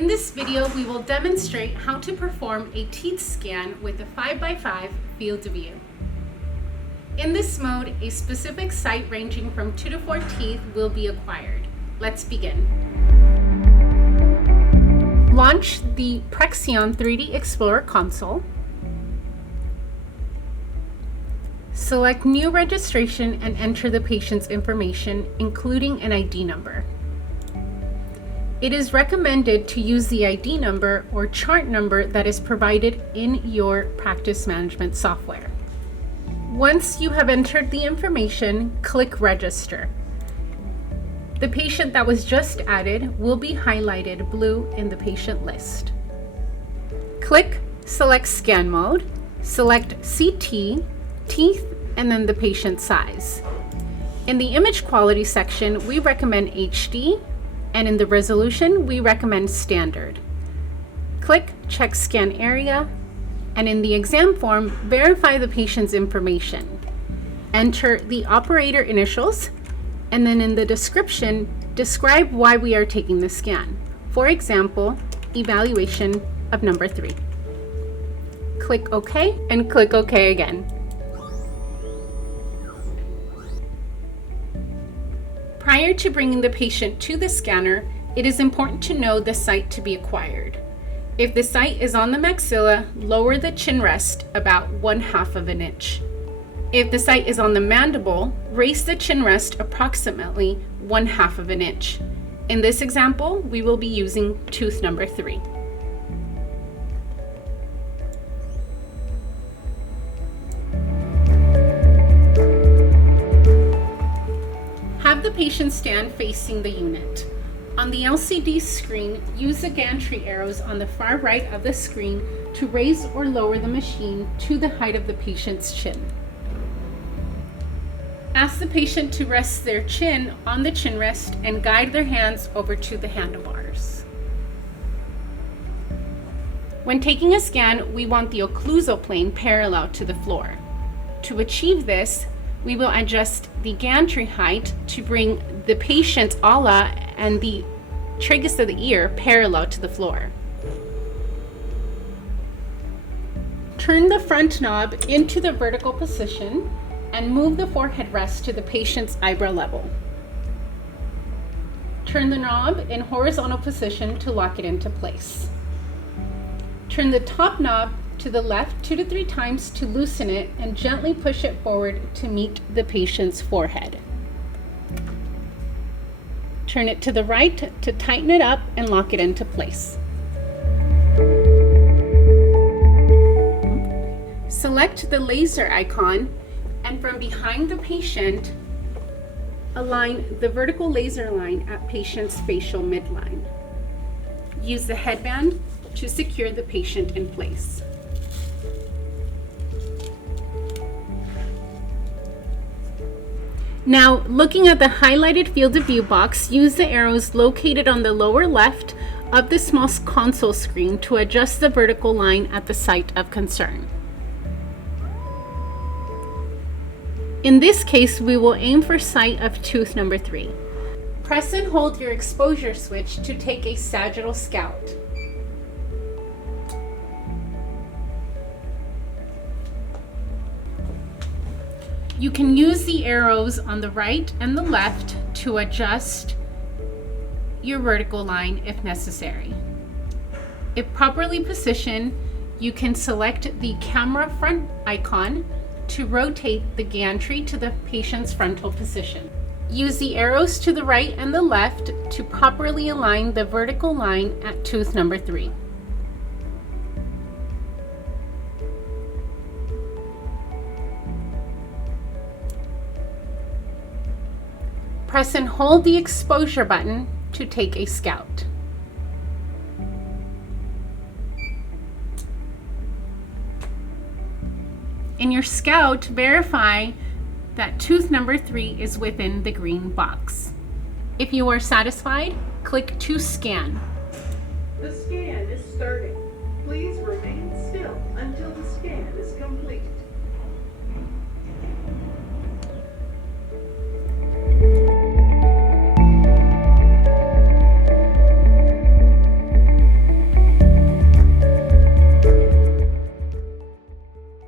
In this video, we will demonstrate how to perform a teeth scan with a 5x5 field of view. In this mode, a specific site ranging from 2 to 4 teeth will be acquired. Let's begin. Launch the PreXion 3D Explorer console. Select New Registration and enter the patient's information, including an ID number. It is recommended to use the ID number or chart number that is provided in your practice management software. Once you have entered the information, click Register. The patient that was just added will be highlighted blue in the patient list. Click Select Scan Mode, select CT, Teeth, and then the patient size. In the image quality section, we recommend HD, and in the resolution, we recommend standard. Click Check Scan Area, and in the exam form, verify the patient's information. Enter the operator initials, and then in the description, describe why we are taking the scan. For example, evaluation of number 3. Click OK, and click OK again. Prior to bringing the patient to the scanner, it is important to know the site to be acquired. If the site is on the maxilla, lower the chin rest about 1/2 of an inch. If the site is on the mandible, raise the chin rest approximately 1/2 of an inch. In this example, we will be using tooth number 3. Have the patient stand facing the unit. On the LCD screen, use the gantry arrows on the far right of the screen to raise or lower the machine to the height of the patient's chin. Ask the patient to rest their chin on the chin rest and guide their hands over to the handlebars. When taking a scan, we want the occlusal plane parallel to the floor. To achieve this, we will adjust the gantry height to bring the patient's ala and the tragus of the ear parallel to the floor. Turn the front knob into the vertical position and move the forehead rest to the patient's eyebrow level. Turn the knob in horizontal position to lock it into place. Turn the top knob to the left 2 to 3 times to loosen it and gently push it forward to meet the patient's forehead. Turn it to the right to tighten it up and lock it into place. Select the laser icon and from behind the patient, align the vertical laser line at patient's facial midline. Use the headband to secure the patient in place. Now, looking at the highlighted field of view box, use the arrows located on the lower left of the small console screen to adjust the vertical line at the site of concern. In this case, we will aim for site of tooth number 3. Press and hold your exposure switch to take a sagittal scout. You can use the arrows on the right and the left to adjust your vertical line if necessary. If properly positioned, you can select the camera front icon to rotate the gantry to the patient's frontal position. Use the arrows to the right and the left to properly align the vertical line at tooth number 3. Press and hold the exposure button to take a scout. In your scout, verify that tooth number 3 is within the green box. If you are satisfied, click to scan. The scan is starting. Please remain still until the scan is complete.